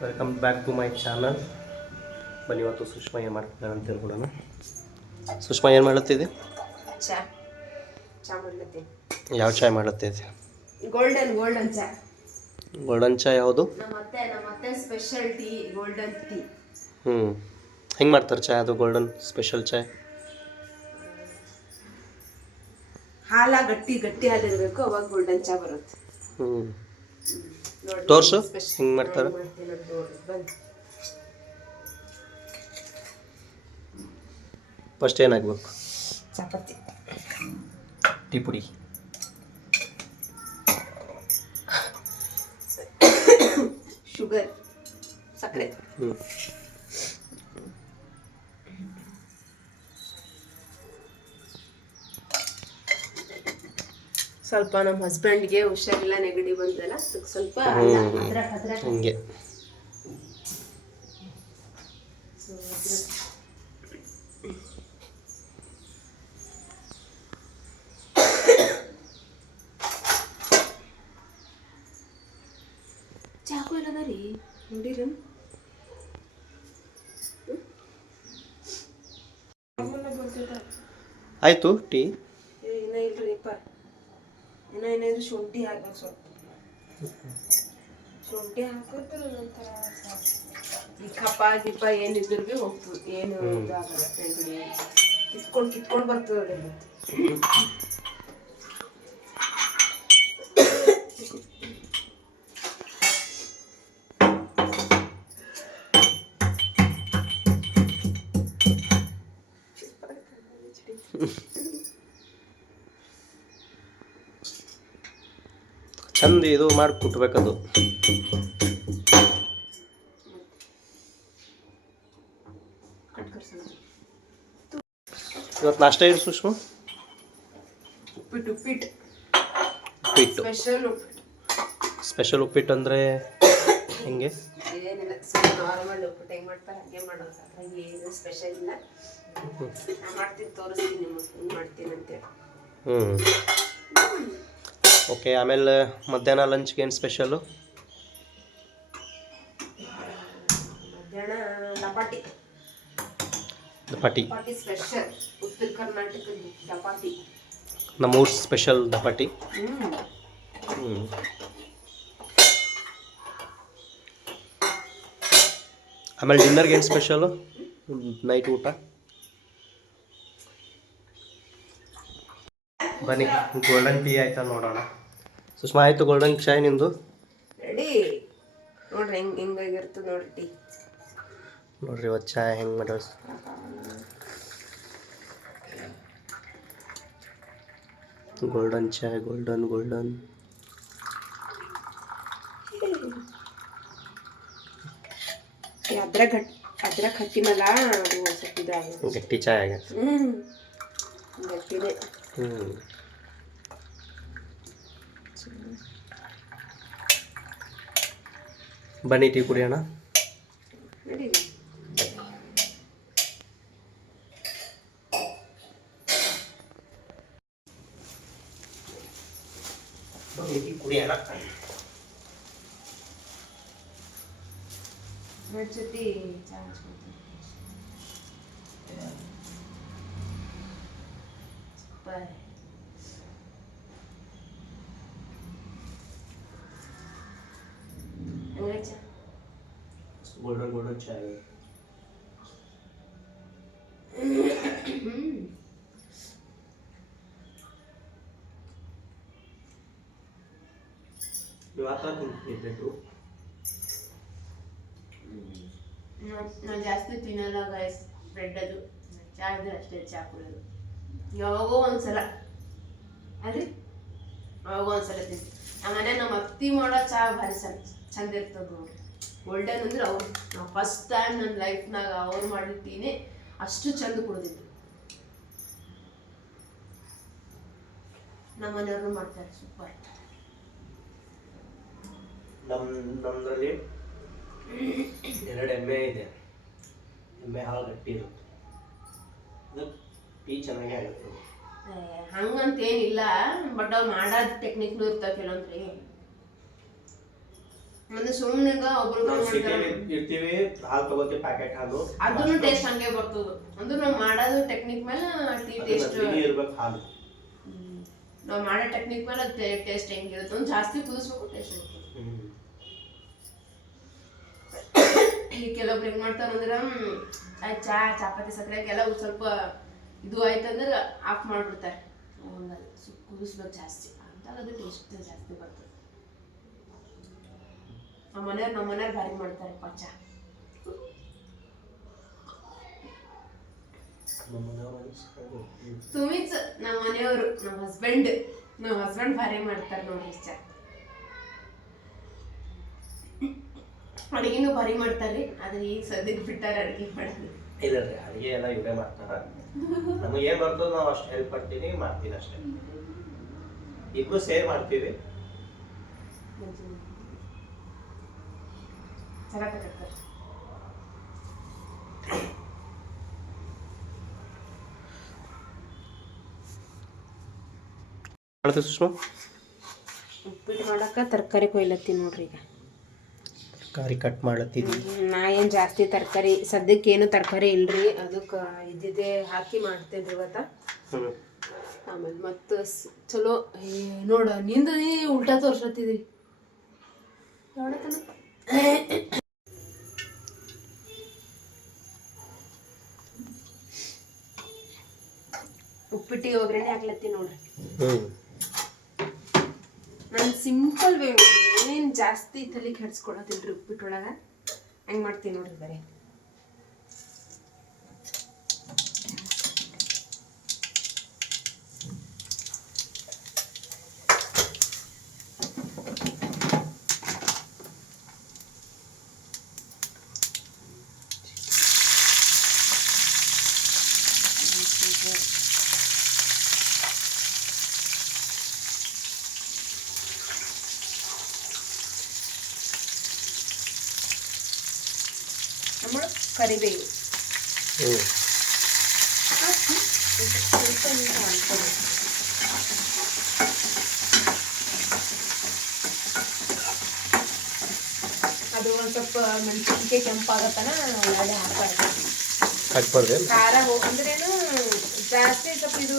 Welcome back to my channel. ಬನ್ನಿ, ಇವತ್ತು ಸುಷ್ಮಾ ಏನು ಮಾಡ್ತಿದ್ದಾರೆ ಅಂತ ಹೇಳ್ಬಿಡೋಣ. ಸುಷ್ಮಾ ಏನು ಮಾಡುತ್ತಿದೆ? ಚಾ ಮಾಡ್ಲತ್ತಿ. ಯಾವ ಚಾಯ್ ಮಾಡುತ್ತಿದೆ? ಗೋಲ್ಡನ್ ಚಾ. ಗೋಲ್ಡನ್ ಚಾ ಯಾವುದು? ನಮ್ಮತ್ತೆ ಸ್ಪೆಷಲ್ ಟೀ, ಗೋಲ್ಡನ್ ಟೀ. ಹೆಂಗೆ ಮಾಡ್ತಾರೆ ಚಾಯ್? ಅದು ಗೋಲ್ಡನ್ ಸ್ಪೆಷಲ್ ಚಾಯ್ ಹಾಲ ಗಟ್ಟಿ ಹಾಲಿರಬೇಕು, ಅವಾಗ ಗೋಲ್ಡನ್ ಚಾ ಬರುತ್ತೆ. ತೋರ್ಸು ಹೆಂಗೆ ಮಾಡ್ತಾರೆ. ಫಸ್ಟ್ ಏನಾಗಬೇಕು? ಚಪಾತಿ, ಟೀ ಪುಡಿ, ಶುಗರ್, ಸಕ್ಕರೆ. ಸ್ವಲ್ಪ ನಮ್ಮ ಹಸ್ಬೆಂಡ್ಗೆ ಹುಷಾರಿಲ್ಲ, ನೆಗಡಿ ಬಂದಲ್ಲ, ಸ್ವಲ್ಪ ಹಂಗೆ. ಚಾಕು ಇಲ್ಲದ ರೀ, ನೋಡಿರ? ಆಯಿತು ಟೀ. ಇನ್ನೂ ಇಲ್ರಿಪ್ಪ, ಇನ್ನೇನಿದ್ರು ಶುಂಠಿ ಹಾಕೋ, ಸ್ವಲ್ಪ ಶುಂಠಿ ಹಾಕಿದ್ರೆ ಒಂಥರ ಈ ಕಪ್ಪ ಗಿಪ್ಪ ಏನಿದ್ರು ಭೀ ಹೋಗ್ತದೆ, ಏನು ಇದಾಗಲ್ಲ. ನೆಗಡಿ ಕಿತ್ಕೊಂಡು ಬರ್ತದೆ. ಚಂದ ಇದು ಮಾಡಿ ಕುಟ್ಬೇಕದು. ಇವತ್ತು ನಾಷ್ಟ ಏನು ಸುಷ್ಮಾ? ಉಪ್ಪಿಟ್ಟು. ಸ್ಪೆಷಲ್ ಉಪ್ಪಿಟ್ಟು ಅಂದರೆ ಹೆಂಗೆ? ಏನಿಲ್ಲ, ನಾರ್ಮಲ್ ಉಪ್ಪಿಟ್ಟು ಹೆಂಗೆ ಮಾಡ್ತಾರೆ ಹಾಗೆ ಮಾಡೋದು. ಹಾಗಾಗಿ ಏನು ಸ್ಪೆಷಲ್ ಇಲ್ಲ. ಮಾಡ್ತೀನಿ, ತೋರಿಸ್ತೀನಿ ನಿಮಗೆ ಹೆಂಗೆ ಮಾಡ್ತೀನಿ ಅಂತೇಳಿ. ಓಕೆ. ಆಮೇಲೆ ಮಧ್ಯಾಹ್ನ ಲಂಚ್ಗೆ ಏನು ಸ್ಪೆಷಲು? ಮಧ್ಯಾಹ್ನ ದಪಾಟಿ ಸ್ಪೆಷಲ್. ಉತ್ತರ ಕರ್ನಾಟಕದ ದಪಾಟಿ, ನಮ್ಮೂರು ಸ್ಪೆಷಲ್ ದಪಾಟಿ. ಆಮೇಲೆ ಡಿನ್ನರ್ಗೆ ಏನು ಸ್ಪೆಷಲು? ನೈಟ್ ಊಟ ಬನ್ನಿ. ಗೋಲ್ಡನ್ ಟೀ ಆಯ್ತಾ ನೋಡೋಣ. ಸುಷ್ಮಾ ಆಯಿತು ಗೋಲ್ಡನ್ ಚಾಯ್ ನಿಂದು? ರೆಡಿ ನೋಡ್ರಿ, ಹೆಂಗಾಗಿರ್ತದೆ ನೋಡ್ರಿ ಟೀ. ನೋಡ್ರಿ ಇವತ್ತು ಚಾಯ್ ಹೆಂಗೆ ಮಾಡೋದು. ಗೋಲ್ಡನ್ ಚಾಯ್, ಗೋಲ್ಡನ್. ಅದ್ರಾಗ ಹಟ್ಟಿನಲ್ಲ, ಅದು ಸ್ವಲ್ಪ ಇದಾಗಿದೆ, ಗಟ್ಟಿ ಚಾಯ್ ಆಗೈತೆ. ಗಟ್ಟಿದೆ. ಬನ್ನಿ ಟೀ ಕುಡಿಯೋಣ. ನಡೀರಿ. ಟೀ ಕುಡಿಯೋಣ. ಜೊತೆ ಚಾ ಹಚ್ಕೊಳ್ತೀನಿ. ಗೋಲ್ಡನ್ ಚಾಯ್. ನಾನು ಜಾಸ್ತಿ ತಿನ್ನಲ್ಲ ಗೈಸ್ ಬ್ರೆಡ್. ಅದು ಚಾ ಇದ್ರೆ ಅಷ್ಟೇ ಚಾ ಕುಡಿಯೋದು. ಯಾವಾಗೋ ಒಂದ್ಸಲ ಅಲ್ರಿ, ಯಾವಾಗೋ ಒಂದ್ಸಲ ತಿಂತೀನಿ. ಆಮೇಲೆ ನಮ್ಮ ಅತ್ತಿ ಮಾಡೋ ಚಾ ಭಾರಿ ಚಂದ ಇರ್ತದೆ ನೋಡ್ರಿ. ಗೋಲ್ಡನ್ ಅಂದ್ರೆ ಅವ್ರು, ನಾವು ಫಸ್ಟ್ ಟೈಮ್ ನನ್ನ ಲೈಫ್ನಾಗ ಅವ್ರು ಮಾಡಿರ್ತೀನಿ, ಅಷ್ಟು ಚಂದ ಕುಡಿದಿದ್ದು. ನಮ್ಮ ಮನೆಯವ್ರು ಮಾಡ್ತಾರೆ, ಸೂಪರ್. ನಮ್ಮದ್ರಲ್ಲಿ 2 ಎಮ್ಮೆ ಇದೆ. ಎಮ್ಮೆ ಹಾಲು ಗಟ್ಟಿ ಇರುತ್ತೆ, ಟೀ ಚೆನ್ನಾಗಿ ಆಗುತ್ತೆ. ಹಂಗಂತೇನಿಲ್ಲ, ಬಟ್ ಅವ್ರು ಮಾಡೋದು ಟೆಕ್ನಿಕ್ನು ಇರ್ತಾವೆ ಕೆಲವೊಂದ್ರಿ. ಅಂದ್ರೆ ಸುಮ್ಮನೆ ಒಬ್ರು ನಾವು ಸಿಟಿಲಿ ಇರ್ತೀವಿ, ಹಾಲು ತಗೋತೀವಿ ಪ್ಯಾಕೆಟ್ ಹಾಲು, ಅದನ್ನು ಟೇಸ್ಟ್ ಹಂಗೆ ಬರ್ತದ. ಅಂದ್ರೆ ನಾವು ಮಾಡೋದು ಟೆಕ್ನಿಕ್ ಮೇಲೆ ಟೀ ಟೇಸ್ಟ್ ಇರ್ಬೇಕು ಹಾಲು. ನಾವು ಮಾಡೋ ಟೆಕ್ನಿಕ್ ಮೇಲೆ ಟೇಸ್ಟ್ ಹೆಂಗಿರುತ್ತೆ, ಒಂದು ಜಾಸ್ತಿ ಕುದಿಸ್ಬೇಕು, ಟೇಸ್ಟ್ ಇರುತ್ತೆ. ಈಗ ಕೆಲವೊಬ್ರು ಹೆಂಗ್ ಮಾಡ್ತಾರಂದ್ರೆ ಚಾಪಾತಿ ಸಕ್ಕರೆಗೆಲ್ಲ ಸ್ವಲ್ಪ ಇದು ಆಯ್ತಂದ್ರೆ ಆಫ್ ಮಾಡ್ಬಿಡ್ತಾರೆ. ಕುದಿಸ್ಬೇಕು ಜಾಸ್ತಿ ಅಂದಾಗ ಅದು ಟೇಸ್ಟ್ ಜಾಸ್ತಿ ಬರ್ತದೆ. ನಮ್ಮ ಮನೆಯವ್ರು ಭಾರಿ ಮಾಡ್ತಾರೆ ಚಾ. ತುಮಿಚ್ ನಮ್ಮ ಮನೆಯವರು, ನಮ್ಮ ಹಸ್ಬೆಂಡ್ ಭಾರಿ ಮಾಡ್ತಾರೆ ನೋಡ್ರಿ ಚಾ. ಅಡಿಗೆನೂ ಭಾರಿ ಮಾಡ್ತಾರ್ರಿ, ಆದ್ರೆ ಈಗ ಸದ್ಯಕ್ಕೆ ಬಿಟ್ಟಾರೆ ಅಡಿಗೆ ಮಾಡೋದು. ಇಲ್ಲ ರೀ, ಅಡಿಗೆ ಎಲ್ಲ ಇವರೇ ಮಾಡ್ತಾರ. ನಮಗೆ ಏನ್ ಬರ್ತದ ನಾವು ಅಷ್ಟು ಹೆಲ್ಪ್ ಮಾಡ್ತೀನಿ ಅಷ್ಟೇ. ಇಬ್ರು ಸೇರ್ ಮಾಡ್ತೀವಿ. ಚೆನ್ನಾಗತ್ತೆ. ಸುಷ್ಮಾ ಉಪ್ಪಿಟ್ಟು ಮಾಡಕ್ಕೆ ತರಕಾರಿ ಕೊಯ್ಲತ್ತೀನಿ ನೋಡ್ರಿ. ಈಗ ತರಕಾರಿ ಕಟ್ ಮಾಡ್ಲತ್ತಿದ್ವಿ. ನಾ ಏನು ಜಾಸ್ತಿ ತರಕಾರಿ ಸದ್ಯಕ್ಕೆ ಏನು ತರಕಾರಿ ಇಲ್ರಿ, ಅದಕ್ಕೆ ಇದ್ದಿದ್ದೆ ಹಾಕಿ ಮಾಡ್ತೇನ್ರಿ ಇವತ್ತ. ಆಮೇಲೆ ಮತ್ತು ಚಲೋ ನೋಡ ನಿಂದ ನೀ ಉಲ್ಟಾ ತೋರ್ಸತ್ತಿದ್ರಿ ನೋಡತನ. ಉಪ್ಪಿಟ್ಟಿಗೆ ಒಗ್ಗರಣೆ ಹಾಕ್ಲತ್ತೀನಿ ನೋಡ್ರಿ. ನಾನು ಸಿಂಪಲ್ ವೇ ಏನೇನು ಜಾಸ್ತಿ ತಲೆ ಕೆಡ್ಸ್ಕೊಳತಿಲ್ರಿ ಉಪ್ಪಿಟ್ಟೊಳಗೆ. ಹೆಂಗೆ ಮಾಡ್ತೀನಿ ನೋಡ್ರಿ ಬರೀ. നമ്മൾ ಕರಿಬೇವು ಅದು ಒಂದು ಸ್ವಲ್ಪ ಮೆಣಸಿನ್ಕಾಯಿ ಕೆಂಪಾಗತ್ತನ ಒಳ್ಳೆ ಹಾಕ್ಬಾರ್ದು. ಖಾರ ಅಂದ್ರೇನು ಜಾಸ್ತಿ ಸ್ವಲ್ಪ ಇದು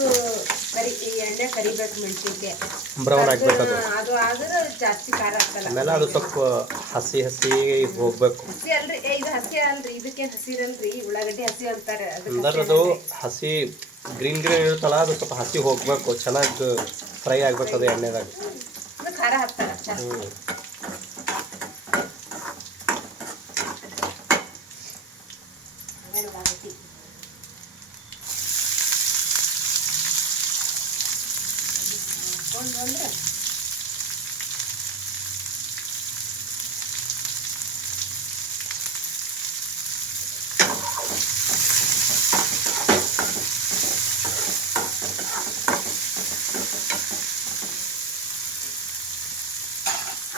ಈ ಎಣ್ಣೆ ಕರಿಬೇಕು, ಮೆಣಸಿನ್ಕಾಯಿ ಬ್ರೌನ್ ಆಗ್ಬೇಕು. ಅದು ಆದ್ರೆ ಜಾಸ್ತಿ ಖಾರ ಆಗ್ತಲ್ಲ. ಆಮೇಲೆ ಅದು ಸ್ವಲ್ಪ ಹಸಿ ಹೋಗ್ಬೇಕು. ಹಸಿ ಅಲ್ರಿ, ಇದು ಹಸಿ ಅಲ್ರಿ, ಇದಕ್ಕೇನು ಹಸಿ ಇರಲ್ರಿ, ಉಳ್ಳಾಗಡ್ಡಿ ಹಸಿ ಅಂತಾರೆ. ಅದು ಹಸಿ ಗ್ರೀನ್ ಇರುತ್ತಲ್ಲ, ಅದು ಸ್ವಲ್ಪ ಹಸಿ ಹೋಗ್ಬೇಕು, ಚೆನ್ನಾಗಿ ಫ್ರೈ ಆಗ್ಬೇಕು ಅದು ಎಣ್ಣೆದಾಗ. ಖಾರ ಹಾಕ್ತಾರ ಅಂದ್ರೆ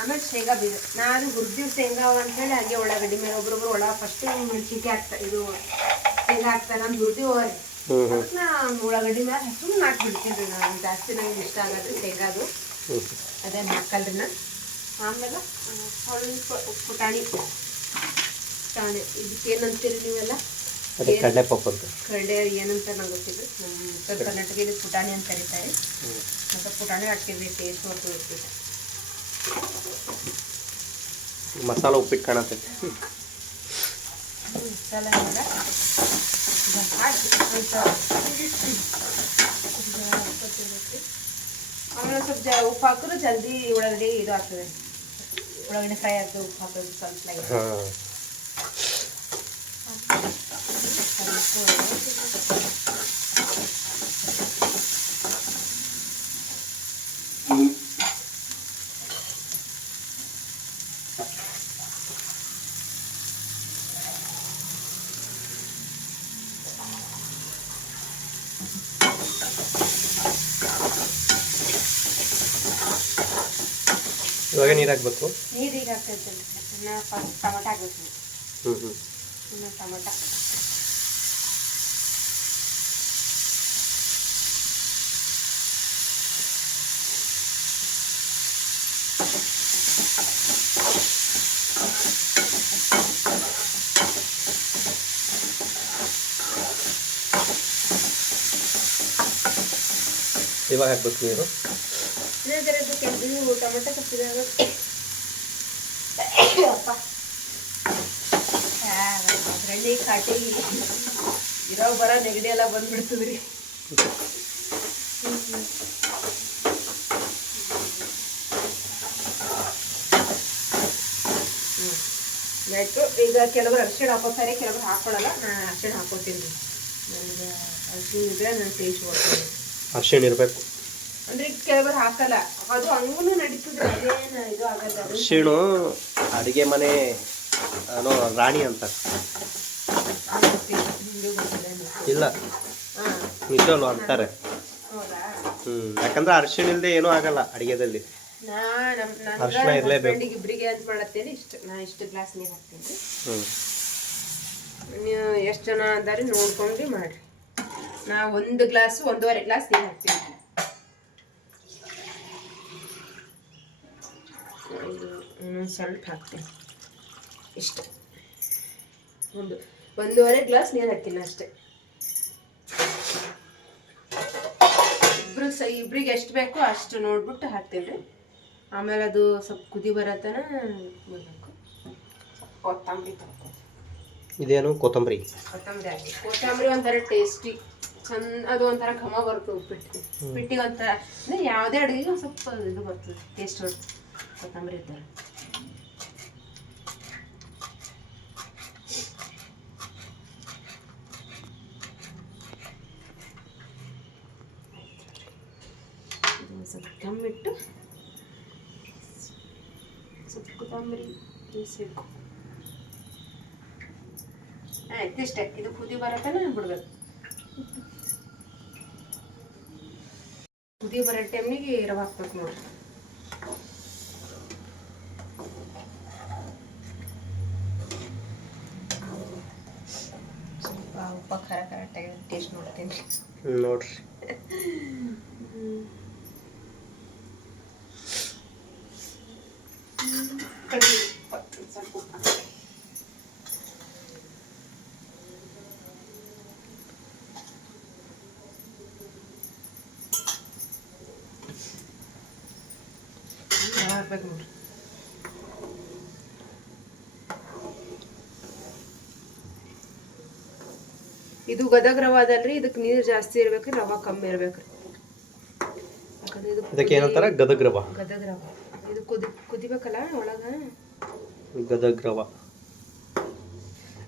ಆಮೇಲೆ ಶೇಂಗಾ ಬೀಜ ನಾನು ಹುರಿದಿವ್ ಶೇಂಗಾ ಅಂತೇಳಿ ಹಂಗೆ ಉಳ್ಳಾಗಡ್ಡಿ ಮೇಲೆ ಒಬ್ರೊಬ್ರು ಫಸ್ಟ್ ಮೆಣಸಿನ್ಕಾಯಿ ಇದು ಶೇಂಗಾ ಹಾಕ್ತಾರೆ. ನಾನು ಹುರಿದಿವ್ ಹೋರಿ ನಾ ಉಳ್ಳಾಗಡ್ಡಿ ಮೇಲೆ ಸುಮ್ಮನೆ ಹಾಕ್ಬಿಡ್ತೀನಿ. ನಾನು ಜಾಸ್ತಿ ನಂಗೆ ಇಷ್ಟ ಆಗೋದು ಶೇಂಗಾದು, ಅದೇನು ಹಾಕಲ್ರಿ ನಾನು. ಆಮೇಲೆ ಸ್ವಲ್ಪ ಪುಟಾಣಿ ಇದಕ್ಕೆ ಏನಂತೀರಿ ನೀವೆಲ್ಲ? ಕಡಲೆ ಏನಂತ ನಂಗೆ ಗೊತ್ತಿಲ್ಲ. ನಮ್ಮ ಉತ್ತರ ಕರ್ನಾಟಕದಲ್ಲಿ ಪುಟಾಣಿ ಅಂತ ಕರೀತಾರೆ. ಮತ್ತು ಪುಟಾಣಿ ಹಾಕ್ತೀವಿ, ಟೇಸ್ಟ್ ಹೊರತು ಮಸಾಲ ಉಪ್ಪಿಟ್ಟು ಕಾಣತೈತಿ. ಮಸಾಲ ಆಮೇಲೆ ಸ್ವಲ್ಪ ಉಪ್ಪು ಹಾಕಿದ್ರೆ ಜಲ್ದಿ ಉಳ್ಳಾಗಡ್ಡಿ ಇದು ಆಗ್ತದೆ, ಉಳ್ಳಾಗಡ್ಡಿ ಫ್ರೈ ಆಗ್ತದೆ. ಉಪ್ಪು ಹಾಕೋದು ಸ್ವಲ್ಪ ಇವಾಗ ನೀರು ಹಾಕ್ಬೇಕು. ನೀರಿಗೆ ಹಾಕ್ತೈತೆ ಟೊಮಟ ಹಾಕ್ಬೇಕು. ಟೊಮಟ ಇವಾಗ ಹಾಕ್ಬೇಕು ನೀರು. ಇದು ಟೊಮೆಟೊ ಕಪ್ಪಿದಾಗ ಅಪ್ಪ ಅದರಲ್ಲಿ ಕಾಟಿ ಇರೋ ಬರೋ ನೆಗಡಿ ಎಲ್ಲ ಬಂದ್ಬಿಡ್ತದ್ರಿ. ಆಯಿತು. ಈಗ ಕೆಲವರು ಅರಿಶಿಣ ಹಾಕೋತಾರೆ, ಕೆಲವರು ಹಾಕೊಳ್ಳಲ್ಲ. ನಾನು ಅರಿಶಿಣ ಹಾಕೋತೀನಿ ರೀ. ನನಗೆ ಅರಿಶಿಣ ಇದ್ರೆ ನಾನು ಟೇಸ್ಟ್ ಮಾಡ್ತೀನಿ. ಅರಿಶಿಣ ಇರಬೇಕು ಅಂದ್ರೆ ಕೆಲವರು ಹಾಕಲ್ಲ, ಅದು ಹಂಗೂ ನಡೀತದೆ. ಅದೇನು ಇದು ಆಗಲ್ಲ. ಅರಿಶಿಣ ಅಡುಗೆ ಮನೆ ಏನೋ ರಾಣಿ ಅಂತ ಇಲ್ಲ ನಿಜವಲ್ಲ ಅಂತಾರೆ. ಯಾಕಂದ್ರೆ ಅರಿಶಿಣ ಇಲ್ಲದೆ ಏನೂ ಆಗಲ್ಲ ಅಡುಗೆದಲ್ಲಿ. ಅರಿಶಿಣ ಇರಲೇಬೇಕು. ಇಬ್ಬರಿಗೆ ಅಂತ ಮಾಡತ್ತೇನೆ. ನಾನು ಇಷ್ಟು ಗ್ಲಾಸ್ ನೀರು ಹಾಕ್ತೀನಿ. ನೀವು ಎಷ್ಟು ಜನ ಅದಾರಿ ನೋಡ್ಕೊಂಡು ಮಾಡಿರಿ. ನಾ 1 ಗ್ಲಾಸ್ 1.5 ಗ್ಲಾಸ್ ನೀರು ಹಾಕ್ತೀನಿ. ಇನ್ನೊಂದು ಸ್ವಲ್ಪ ಹಾಕ್ತೀನಿ. ಇಷ್ಟು 1.5 ಗ್ಲಾಸ್ ನೀರು ಹಾಕ್ತೀನಿ ಅಷ್ಟೇ. ಇಬ್ರಿಗೆ ಎಷ್ಟು ಬೇಕೋ ಅಷ್ಟು ನೋಡ್ಬಿಟ್ಟು ಹಾಕ್ತೀನಿ ರೀ. ಆಮೇಲೆ ಅದು ಸ್ವಲ್ಪ ಕುದಿ ಬರತ್ತನ ಬಿಡಬೇಕು. ಕೊತ್ತಂಬರಿ ಇದೇನು ಕೊತ್ತಂಬರಿ ಹಾಕಿ. ಕೊತ್ತಂಬರಿ ಒಂಥರ ಟೇಸ್ಟಿ ಚಂದ, ಅದು ಒಂಥರ ಘಮ ಬರ್ತದೆ. ಉಪ್ಪಿಟ್ಟಿಗೆ ಒಂಥರ ಅಂದರೆ ಯಾವುದೇ ಅಡುಗೆಗೆ ಸ್ವಲ್ಪ ಇದು ಬರ್ತದೆ, ಟೇಸ್ಟ್ ಬರ್ತದೆ ಕೊತ್ತಂಬರಿ ಇದ್ದರೆ. ಸ್ವಲ್ಪ ಕಮ್ಮಿಟ್ಟು ಸ್ವಲ್ಪ ಕೊತ್ತಂಬರಿ ಬೇಯಿಸಬೇಕು. ಆಯ್ತು, ಇಷ್ಟೇ. ಇದು ಕುದಿ ಬರತ್ತನ ಬಿಡ್ಬೇಕು. ಕುದಿ ಬರೋ ಟೈಮಿಗೆ ರವೆ ಹಾಕ್ಬೇಕು ನೋಡಿ. ಸ್ವಲ್ಪ ಉಪ್ಪ ಖಾರ ಕರೆಕ್ಟಾಗಿ ಟೇಸ್ಟ್ ನೋಡ್ತೀನಿ ನೋಡ್ರಿ. ಹಾಕ್ಬೇಕು ನೋಡಿ. ಇದು ಗದಗ ರವೆ ಅದಲ್ರಿ, ಇದಕ್ಕೆ ನೀರು ಜಾಸ್ತಿ ಇರ್ಬೇಕ್ರಿ, ರವೆ ಕಮ್ಮಿ ಇರ್ಬೇಕ್ರಿ. ಯಾಕಂದ್ರೆ ಇದಕ್ಕೆ ಏನಂತಾರ? ಗದಗ ರವೆ. ಗದಗ ರವೆ. ಇದು ಕುದಿಬೇಕಲ್ಲ ಒಳಗ. ಗದಗ ರವೆ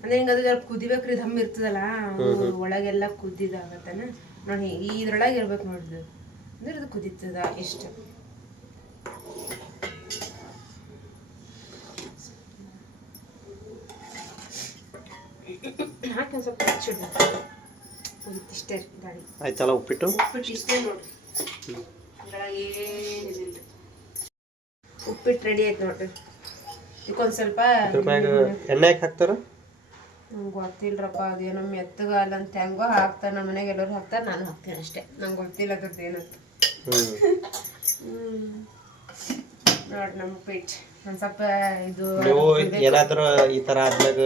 ಅಂದ್ರೆ ಹಿಂಗ ಅದು ಸ್ವಲ್ಪ ಕುದಿಬೇಕ್ರಿ. ದಮ್ ಇರ್ತದಲ್ಲ, ಒಳಗೆಲ್ಲ ಕುದ್ದಿದಾಗತ್ತನ ನೋಡಿ. ಇದ್ರೊಳಗೆ ಇರ್ಬೇಕು ನೋಡಿದ್ದು ಅಂದ್ರೆ ಇದು ಕುದಿತದ ಇಷ್ಟ. ಹಾಕಿ ಒಂದು ಸ್ವಲ್ಪ ಹಚ್ಚಿಡ್ಬೇಕು. ಇಷ್ಟೇ ದಾಳಿ ಆಯ್ತಲ್ಲ. ಉಪ್ಪಿಟ್ಟು ಇಷ್ಟೇ ನೋಡ್ರಿ. ಏನಿಲ್ಲ, ಉಪ್ಪಿಟ್ಟು ರೆಡಿ ಆಯ್ತು ನೋಡ್ರಿ. ಇದಕ್ಕೊಂದು ಸ್ವಲ್ಪ ಎಣ್ಣೆ ಹಾಕ್ತಾರ. ನಂಗೆ ಗೊತ್ತಿಲ್ರಪ್ಪ, ಅದೇನೋ ಮೆತ್ತಗಲ್ಲ ಅಂತ ಹೆಂಗೋ ಹಾಕ್ತಾರೆ. ನಮ್ಮ ಮನೆಗೆ ಎಲ್ಲರೂ ಹಾಕ್ತಾರೆ, ನಾನು ಹಾಕ್ತೀನಿ ಅಷ್ಟೇ. ನಂಗೆ ಗೊತ್ತಿಲ್ಲ ಅದ್ರದ್ದು ಏನಂತ. ನೋಡಿ ನಮ್ಮ ಉಪ್ಪಿಟ್ಟು ಒಂದು ಸ್ವಲ್ಪ ಇದು. ನೀವು ಏನಾದರೂ ಈ ಥರ ಆದ್ಮೇಗ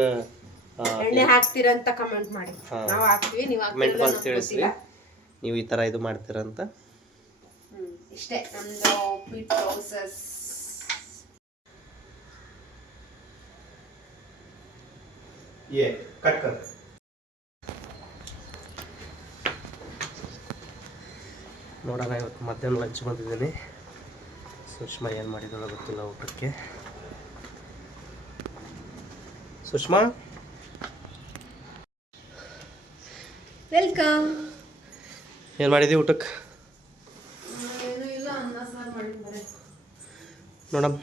ಎಣ್ಣೆ ಹಾಕ್ತೀರಂತ ಕಮೆಂಟ್ ಮಾಡಿ. ನಾವು ಹಾಕ್ತೀವಿ, ನೀವು ಕಮೆಂಟ್ ಮಾಡಿ ತಿಳಿಸ್ರಿ ನೀವು ಈ ಥರ ಇದು ಮಾಡ್ತೀರಂತ. ಇಷ್ಟೇ ನಮ್ದು ಉಪ್ಪಿಟ್ಟು ಪ್ರೋಸೆಸ್. ನೋಡೋಣ, ಇವತ್ತು ಮಧ್ಯಾಹ್ನ ಲಂಚ್ ಬಂದಿದ್ದೀನಿ. ಸುಷ್ಮಾ ಏನು ಮಾಡಿದಾಳೋ ಗೊತ್ತಿಲ್ಲ ಊಟಕ್ಕೆ. ಸುಷ್ಮಾ ವೆಲ್ಕಮ್. ಏನು ಮಾಡಿದ್ದೀವಿ ಊಟಕ್ಕೆ? ಏನೂ ಇಲ್ಲ, ಅನ್ನ ಸಾರು ಮಾಡಿದ್ದಾರೆ ನೋಡಮ್ಮ.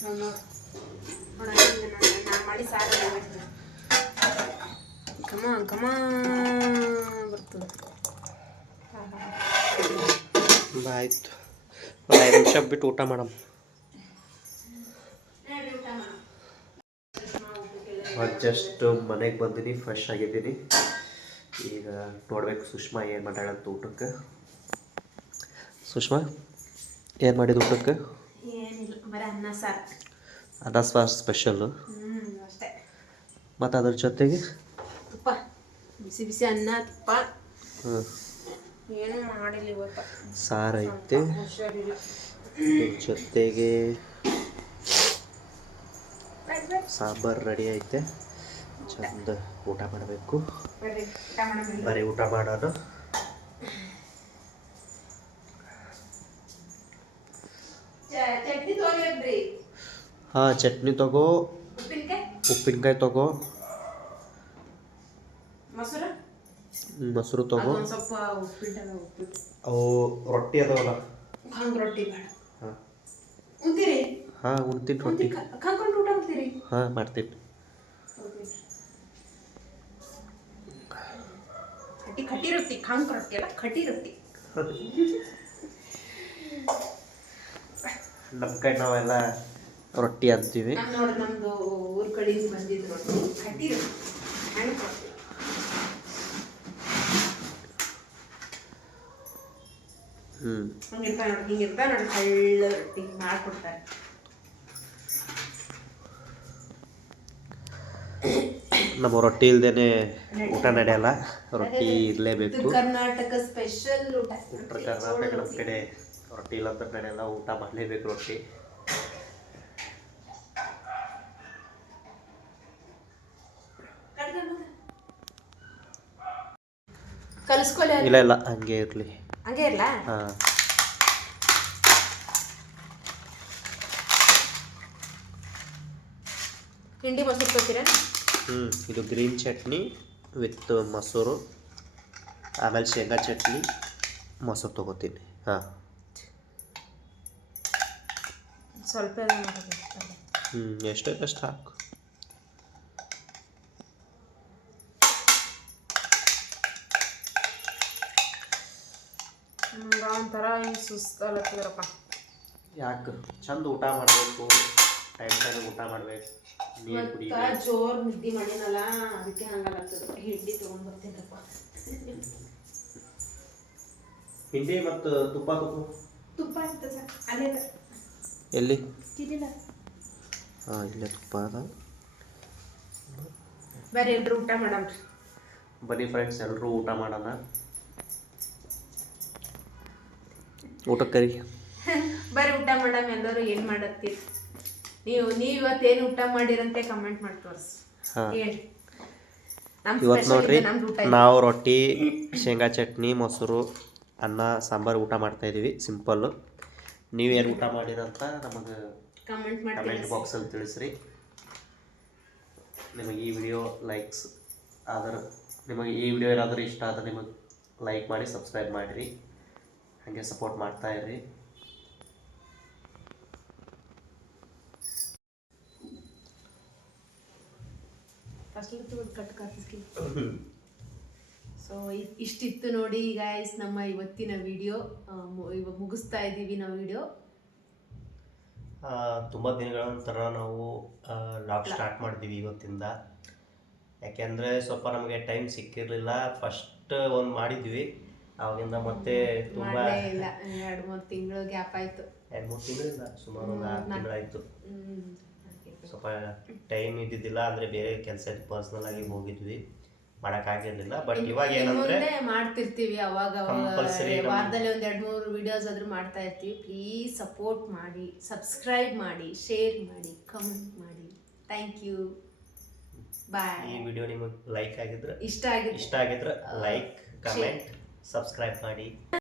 ನಾನು ಮಾಡಿ ಸಾರು ಘಮ ಬರ್ತದೆ. ಆಯಿತು, ಒಂದು 5 ನಿಮಿಷ ಬಿಟ್ಟು ಊಟ ಮಾಡಮ್ಮ. ಜಸ್ಟ್ ಮನೆಗೆ ಬಂದಿನಿ, ಫ್ರೆಶ್ ಆಗಿದ್ದೀನಿ. ಈಗ ನೋಡ್ಬೇಕು ಸುಷ್ಮಾ ಏನು ಮಾಡ್ಯಾಳಂತ ಊಟಕ್ಕೆ. ಸುಷ್ಮಾ ಏನು ಮಾಡಿದ ಊಟಕ್ಕೆ? ಏನಿಲ್ಲ, ಬರೀ ಅನ್ನ ಸಾರು. ಅನ್ನ ಸಾರು ಸ್ಪೆಷಲ್ಲು. ಅಷ್ಟೇ. ಮತ್ತು ಅದ್ರ ಜೊತೆಗೆ ತುಪ್ಪ, ಬಿಸಿ ಬಿಸಿ ಅನ್ನ ತುಪ್ಪ. ಏನು ಮಾಡಿಲ್ಲ ಇವತ್ತು. ಸಾರು ಐತೆ, ಹುಷಾರಿಲ್ಲ. ಜೊತೆಗೆ ಸಾಂಬಾರು ರೆಡಿ ಐತೆ. ಚಂದ ಊಟ ಮಾಡಬೇಕು. ಬರೀ ಊಟ ಮಾಡೋದು. ಚಟ್ನಿ ತಗೊಂಡ್ರಿ. ಹಾಂ, ಚಟ್ನಿ ತಗೋ, ಉಪ್ಪಿನಕಾಯಿ ತಗೋ, ಮೊಸರು ತಗೋ. ಸ್ವಲ್ಪ ಉಪ್ಪಿಟ್ಟು ಅವು ರೊಟ್ಟಿ ಅದಾವಲ್ಲ, ಹಂಗೆ ರೊಟ್ಟಿ ಬೇಡ. ಹಾಂ ಉಂತೀರಿ? ಹಾಂ, ಉಣ್ತೀನಿ ರೊಟ್ಟಿ. ಕರ್ಕೊಂಡು ಊಟ ಮಾಡ್ತೀರಿ? ಹಾಂ, ಮಾಡ್ತೀನಿ. ಕಟ್ಟಿ ರೊಟ್ಟಿ, ಖಾಂಗ್ ರೊಟ್ಟಿ ಅಲ್ಲ, ಕಟ್ಟಿ ರೊಟ್ಟಿ. ನಮ್ಮ ಕಡೆ ನಾವೆಲ್ಲ ರೊಟ್ಟಿ ಅಂತೀವಿ. ನೋಡಿ, ನಮ್ದು ಊರ ಕಡೆಯಿಂದ ಬಂದಿದ್ದು ರೊಟ್ಟಿ, ಕಟ್ಟಿ ರೊಟ್ಟಿ, ಹಣ್ಣು ರೊಟ್ಟಿ. ಹಿಂಗಿರ್ತಾವೆ ನೋಡಿ, ಹಳ್ಳ ರೊಟ್ಟಿ ಮಾಡ್ಕೊಡ್ತಾರೆ. ನಮ್ಮ ರೊಟ್ಟಿ ಇಲ್ದೇನೆ ಊಟ ನಡೆಯಲ್ಲ, ರೊಟ್ಟಿ ಇರಲೇಬೇಕು. ಕರ್ನಾಟಕ ಸ್ಪೆಷಲ್ ಊಟ. ಉತ್ತರ ಕರ್ನಾಟಕ ನಮ್ಮ ಕಡೆ ರೊಟ್ಟಿ ಇಲ್ಲ ಅಂತ ನಡೆಯಲ್ಲ, ಊಟ ಮಾಡಲೇಬೇಕು ರೊಟ್ಟಿ. ಕಲಿಸ್ಕೊಲ್ಲ. ಇಲ್ಲ ಹಂಗೆ ಇರಲಿ. ಹಂಗೆ ಇರಲ್ಲ. ಹಾಂ, ಹಿಂಡಿ ಮೊಸರು ತೊಗೊತೀರಾ? ಇದು ಗ್ರೀನ್ ಚಟ್ನಿ ವಿತ್ ಮೊಸರು, ಆಮೇಲೆ ಶೇಂಗಾ ಚಟ್ನಿ, ಮೊಸರು ತೊಗೋತೀನಿ. ಹಾಂ, ಸ್ವಲ್ಪ ಎಷ್ಟೇ ಅಷ್ಟು ಹಾಕು. ಒಂಥರ ಹಿಂಗೆ ಸುಸ್ತಲತ್ತಿದ್ರಪ್ಪ. ಯಾಕೆ ಚಂದ ಊಟ ಮಾಡಬೇಕು, ಟೈಮ್ ಊಟ ಮಾಡ್ಬೇಕು, ನೀರು ಕುಡಿಬೇಕು. ಜೋರ್ ನಿದ್ದೆ ಮಾಡಿನಲ್ಲ, ಅದಕ್ಕೆ ಹಂಗಾಗ್ತದೆ. ಹಿಂಡಿ ತೊಗೊಂಡು ಬರ್ತೀನಪ್ಪ. ಹಿಂಡಿ ಮತ್ತು ತುಪ್ಪ ತುಪ್ಪ ಇರ್ತದೆ ಸರ್, ಅಲ್ಲೇ ಎಲ್ಲಿ? ತಿನ್ನಿಲ್ಲ. ಹಾಂ, ಇಲ್ಲೇ ತುಪ್ಪ ಅದ. ಬೇರೆ ಎಲ್ಲರೂ ಊಟ ಮಾಡಮ್ರಿ. ಬನ್ನಿ ಫ್ರೆಂಡ್ಸ್, ಎಲ್ಲರೂ ಊಟ ಮಾಡೋಣ. ಊಟಕ್ಕರಿ ಬರೀ ಊಟ ಮಾಡಮ್. ಎಲ್ಲರೂ ಏನು ಮಾಡತ್ತೀರಿ ನೀವು ಇವತ್ತೇನು ಊಟ ಮಾಡಿರಂತೆ ಕಮೆಂಟ್ ಮಾಡಿ ತೋರಿಸಿ. ಹೇಳಿ. ಇವತ್ತು ನೋಡ್ರಿ, ನಾವು ರೊಟ್ಟಿ, ಶೇಂಗಾ ಚಟ್ನಿ, ಮೊಸರು, ಅನ್ನ, ಸಾಂಬಾರು ಊಟ ಮಾಡ್ತಾಯಿದ್ದೀವಿ. ಸಿಂಪಲ್ಲು. ನೀವೇನು ಊಟ ಮಾಡಿರಂತ ನಮಗೆ ಕಮೆಂಟ್ ಬಾಕ್ಸಲ್ಲಿ ತಿಳಿಸ್ರಿ. ನಿಮಗೆ ಈ ವಿಡಿಯೋ ಲೈಕ್ಸ್ ಆದ್ರೆ, ನಿಮಗೆ ಈ ವಿಡಿಯೋ ಏನಾದರೂ ಇಷ್ಟ ಆದರೆ ನಿಮಗೆ ಲೈಕ್ ಮಾಡಿ, ಸಬ್ಸ್ಕ್ರೈಬ್ ಮಾಡಿರಿ, ಹಾಗೆ ಸಪೋರ್ಟ್ ಮಾಡ್ತಾಯಿರ್ರಿ. ಸೊ ಇಷ್ಟಿತ್ತು ನೋಡಿ ಗಾಯ್ಸ್ ನಮ್ಮ ಇವತ್ತಿನ ವಿಡಿಯೋ. ಇವಾಗ ಮುಗಿಸ್ತಾ ಇದ್ದೀವಿ ನಾವು ವಿಡಿಯೋ. ತುಂಬ ದಿನಗಳ ನಂತರ ನಾವು ಲಾಗ್ ಸ್ಟಾರ್ಟ್ ಮಾಡಿದ್ದೀವಿ ಇವತ್ತಿಂದ. ಯಾಕೆಂದರೆ ಸ್ವಲ್ಪ ನಮಗೆ ಟೈಮ್ ಸಿಕ್ಕಿರಲಿಲ್ಲ. ಫಸ್ಟ್ ಒಂದು ಮಾಡಿದ್ವಿ, ಆವಾಗಿಂದ ಮತ್ತೆ ತುಂಬ ಇಲ್ಲ, 2-3 ತಿಂಗಳು ಗ್ಯಾಪ್ ಆಯಿತು. 2-3 ತಿಂಗಳಿಂದ ಸುಮಾರು ಒಂದು 6 ತಿಂಗಳಾಯಿತು. ಸ್ವಲ್ಪ ಟೈಮ್ ಇದ್ದಿದ್ದಿಲ್ಲ, ಅಂದರೆ ಬೇರೆ ಕೆಲಸ ಪರ್ಸ್ನಲ್ ಆಗಿ ಹೋಗಿದ್ವಿ, ಮಾಡೋಕ್ಕಾಗಿರಲಿಲ್ಲ. ಬಟ್ ಇವಾಗ ಏನಂದರೆ ಮಾಡ್ತಿರ್ತೀವಿ, ಅವಾಗ ಕಂಪಲ್ಸರಿ ವಾರದಲ್ಲಿ 1-2-3 ವಿಡಿಯೋಸ್ ಆದರೂ ಮಾಡ್ತಾ ಇರ್ತೀವಿ. ಪ್ಲೀಸ್ ಸಪೋರ್ಟ್ ಮಾಡಿ, ಸಬ್ಸ್ಕ್ರೈಬ್ ಮಾಡಿ, ಶೇರ್ ಮಾಡಿ, ಕಮೆಂಟ್ ಮಾಡಿ. ಥ್ಯಾಂಕ್ ಯು, ಬಾಯ್. ಈ ವಿಡಿಯೋ ನಿಮಗೆ ಲೈಕ್ ಆಗಿದ್ರೆ, ಇಷ್ಟ ಆಗಿದ್ರೆ ಲೈಕ್, ಕಮೆಂಟ್, ಸಬ್ಸ್ಕ್ರೈಬ್ ಮಾಡಿ.